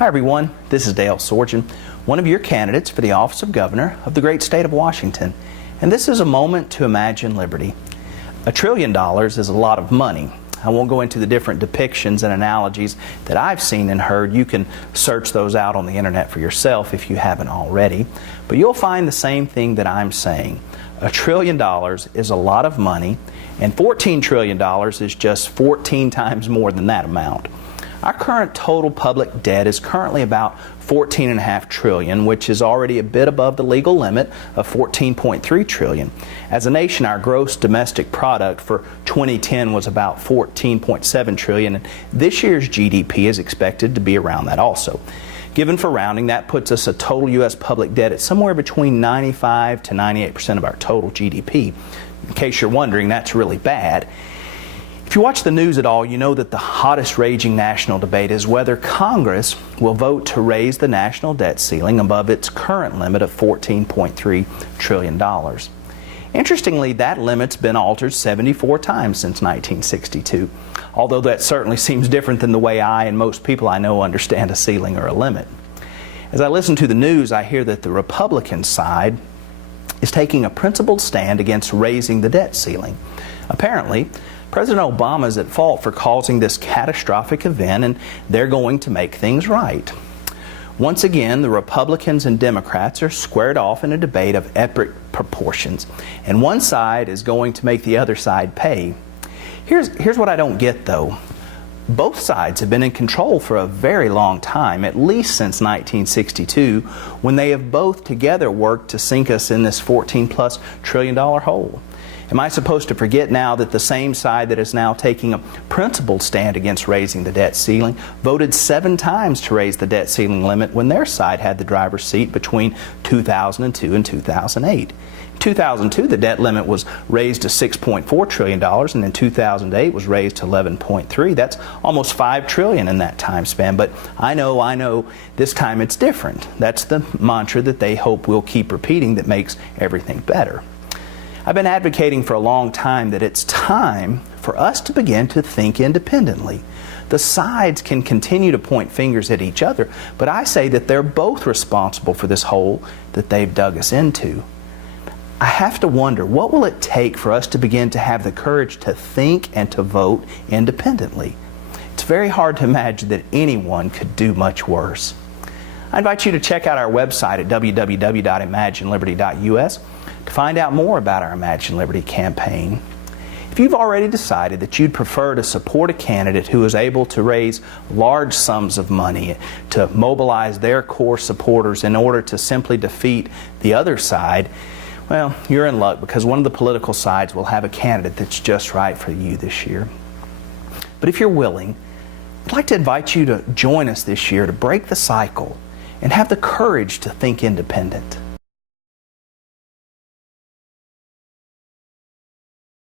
Hi everyone, this is Dale Sorgen, one of your candidates for the office of governor of the great state of Washington. And this is a moment to imagine liberty. $1 trillion is a lot of money. I won't go into the different depictions and analogies that I've seen and heard. You can search those out on the internet for yourself if you haven't already. But you'll find the same thing that I'm saying. $1 trillion is a lot of money, and $14 trillion is just 14 times more than that amount. Our current total public debt is currently about $14.5 trillion, which is already a bit above the legal limit of $14.3 trillion. As a nation, our gross domestic product for 2010 was about $14.7 trillion, and this year's GDP is expected to be around that also. Given for rounding, that puts us a total U.S. public debt at somewhere between 95 to 98% of our total GDP. In case you're wondering, that's really bad. If you watch the news at all, you know that the hottest raging national debate is whether Congress will vote to raise the national debt ceiling above its current limit of $14.3 trillion. Interestingly, that limit's been altered 74 times since 1962, although that certainly seems different than the way I and most people I know understand a ceiling or a limit. As I listen to the news, I hear that the Republican side is taking a principled stand against raising the debt ceiling. Apparently, President Obama is at fault for causing this catastrophic event, and they're going to make things right. Once again, the Republicans and Democrats are squared off in a debate of epic proportions, and one side is going to make the other side pay. Here's what I don't get, though. Both sides have been in control for a very long time, at least since 1962, when they have both together worked to sink us in this $14+ trillion hole. Am I supposed to forget now that the same side that is now taking a principled stand against raising the debt ceiling voted 7 times to raise the debt ceiling limit when their side had the driver's seat between 2002 and 2008? In 2002, the debt limit was raised to $6.4 trillion, and in 2008 was raised to $11.3. That's almost $5 trillion in that time span. But I know, this time it's different. That's the mantra that they hope we'll keep repeating that makes everything better. I've been advocating for a long time that it's time for us to begin to think independently. The sides can continue to point fingers at each other, but I say that they're both responsible for this hole that they've dug us into. I have to wonder, what will it take for us to begin to have the courage to think and to vote independently? It's very hard to imagine that anyone could do much worse. I invite you to check out our website at www.imagineliberty.us to find out more about our Imagine Liberty campaign. If you've already decided that you'd prefer to support a candidate who is able to raise large sums of money to mobilize their core supporters in order to simply defeat the other side, well, you're in luck, because one of the political sides will have a candidate that's just right for you this year. But if you're willing, I'd like to invite you to join us this year to break the cycle and have the courage to think independent.